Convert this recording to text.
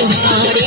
Hare